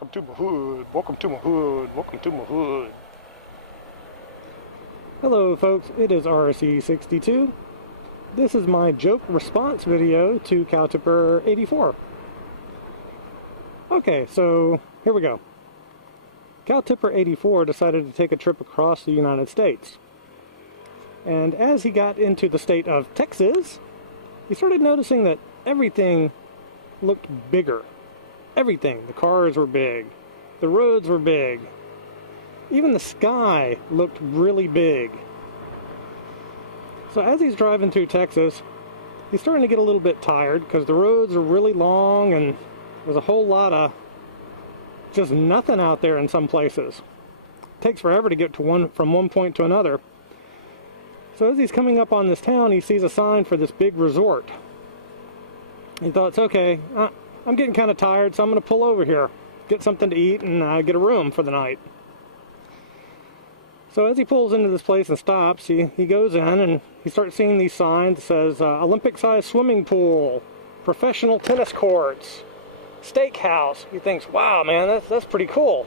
Welcome to my hood. Welcome to my hood. Welcome to my hood. Hello folks, it is RC62. This is my joke response video to Cowtipper84. Okay, so here we go. Cowtipper84 decided to take a trip across the United States. And as he got into the state of Texas, he started noticing that everything looked bigger. Everything. The cars were big. The roads were big. Even the sky looked really big. So as he's driving through Texas, he's starting to get a little bit tired because the roads are really long and there's a whole lot of just nothing out there in some places. It takes forever to get to from one point to another. So as he's coming up on this town, he sees a sign for this big resort. He thought, okay, I'm getting kind of tired, so I'm going to pull over here, get something to eat, and get a room for the night. So as he pulls into this place and stops, he goes in and he starts seeing these signs that says Olympic-sized swimming pool, professional tennis courts, steakhouse. He thinks, wow, man, that's pretty cool.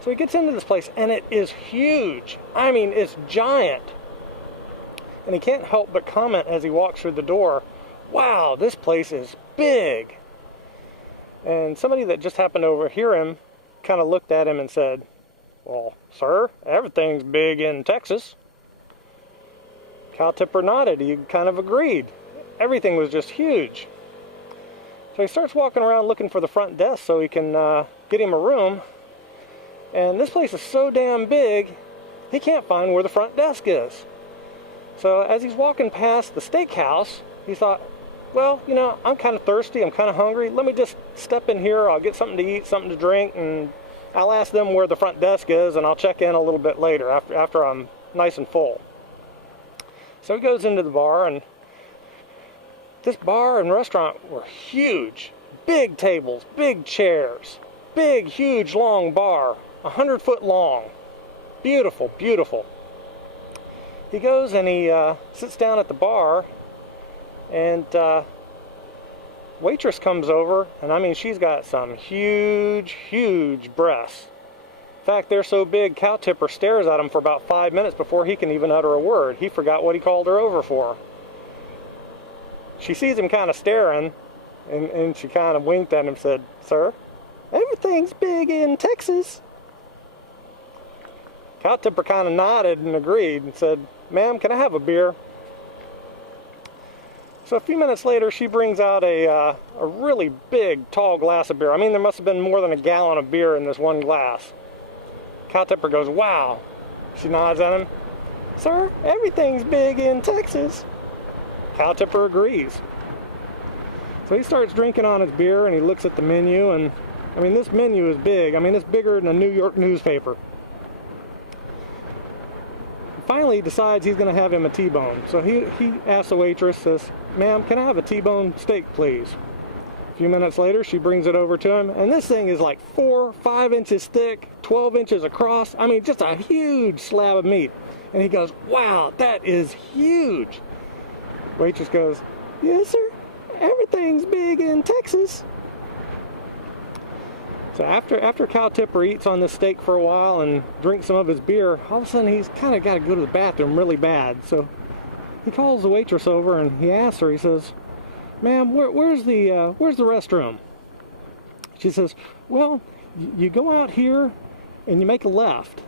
So he gets into this place, and it is huge. I mean, it's giant. And he can't help but comment as he walks through the door, wow, this place is big. And somebody that just happened to overhear him kind of looked at him and said, well, sir, everything's big in Texas. Cowtipper nodded. He kind of agreed. Everything was just huge. So he starts walking around looking for the front desk so he can get him a room. And this place is so damn big, he can't find where the front desk is. So as he's walking past the steakhouse, he thought, well, you know, I'm kind of thirsty, I'm kind of hungry. Let me just step in here, I'll get something to eat, something to drink, and I'll ask them where the front desk is, and I'll check in a little bit later after I'm nice and full. So he goes into the bar, and this bar and restaurant were huge. Big tables, big chairs, big, huge, long bar, 100-foot long. Beautiful, beautiful. He goes and he sits down at the bar, and waitress comes over, and I mean, she's got some huge, huge breasts. In fact, they're so big, Cowtipper stares at him for about 5 minutes before he can even utter a word. He forgot what he called her over for. She sees him kind of staring, and she kind of winked at him and said, sir, everything's big in Texas. Cowtipper kind of nodded and agreed and said, ma'am, can I have a beer? So a few minutes later, she brings out a really big, tall glass of beer. I mean, there must have been more than a gallon of beer in this one glass. Cowtipper goes, wow. She nods at him. Sir, everything's big in Texas. Cowtipper agrees. So he starts drinking on his beer, and he looks at the menu, and I mean, this menu is big. I mean, it's bigger than a New York newspaper. Finally, he decides he's going to have him a T-bone. So he asks the waitress, says, ma'am, can I have a T-bone steak, please? A few minutes later, she brings it over to him, and this thing is like 4 or 5 inches thick, 12 inches across. I mean, just a huge slab of meat. And he goes, wow, that is huge. Waitress goes, yes, sir, everything's big in Texas. So after Cowtipper eats on this steak for a while and drinks some of his beer, all of a sudden he's kind of got to go to the bathroom really bad. So he calls the waitress over and he asks her, he says, ma'am, where's the restroom? She says, well, you go out here and you make a left.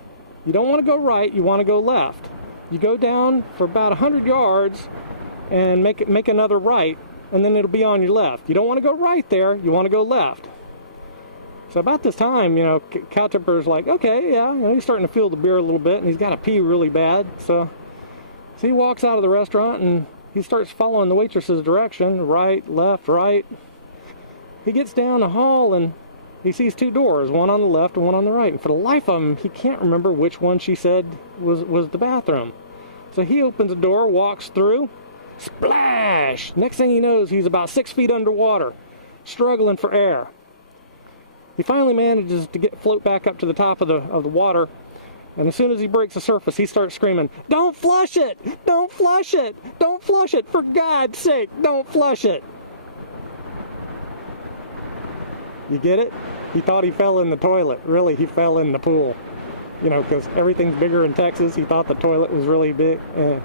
You don't want to go right, you want to go left. You go down for about 100 yards and make another right, and then it'll be on your left. You don't want to go right there, you want to go left. So about this time, you know, Cowtipper's like, okay, yeah, you know, he's starting to feel the beer a little bit, and he's got to pee really bad. So he walks out of the restaurant, and he starts following the waitress's direction, right, left, right. He gets down the hall, and he sees 2 doors, one on the left and one on the right. And for the life of him, he can't remember which one she said was the bathroom. So he opens the door, walks through, splash! Next thing he knows, he's about 6 feet underwater, struggling for air. He finally manages to float back up to the top of the water, and as soon as he breaks the surface, he starts screaming, don't flush it! Don't flush it! Don't flush it! For God's sake, don't flush it! You get it? He thought he fell in the toilet. Really, he fell in the pool. You know, because everything's bigger in Texas. He thought the toilet was really big.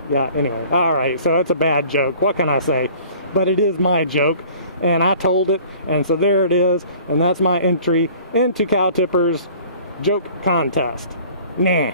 Yeah, anyway. Alright, so it's a bad joke. What can I say? But it is my joke, and I told it, and so there it is, and that's my entry into Cowtipper's joke contest. Nah.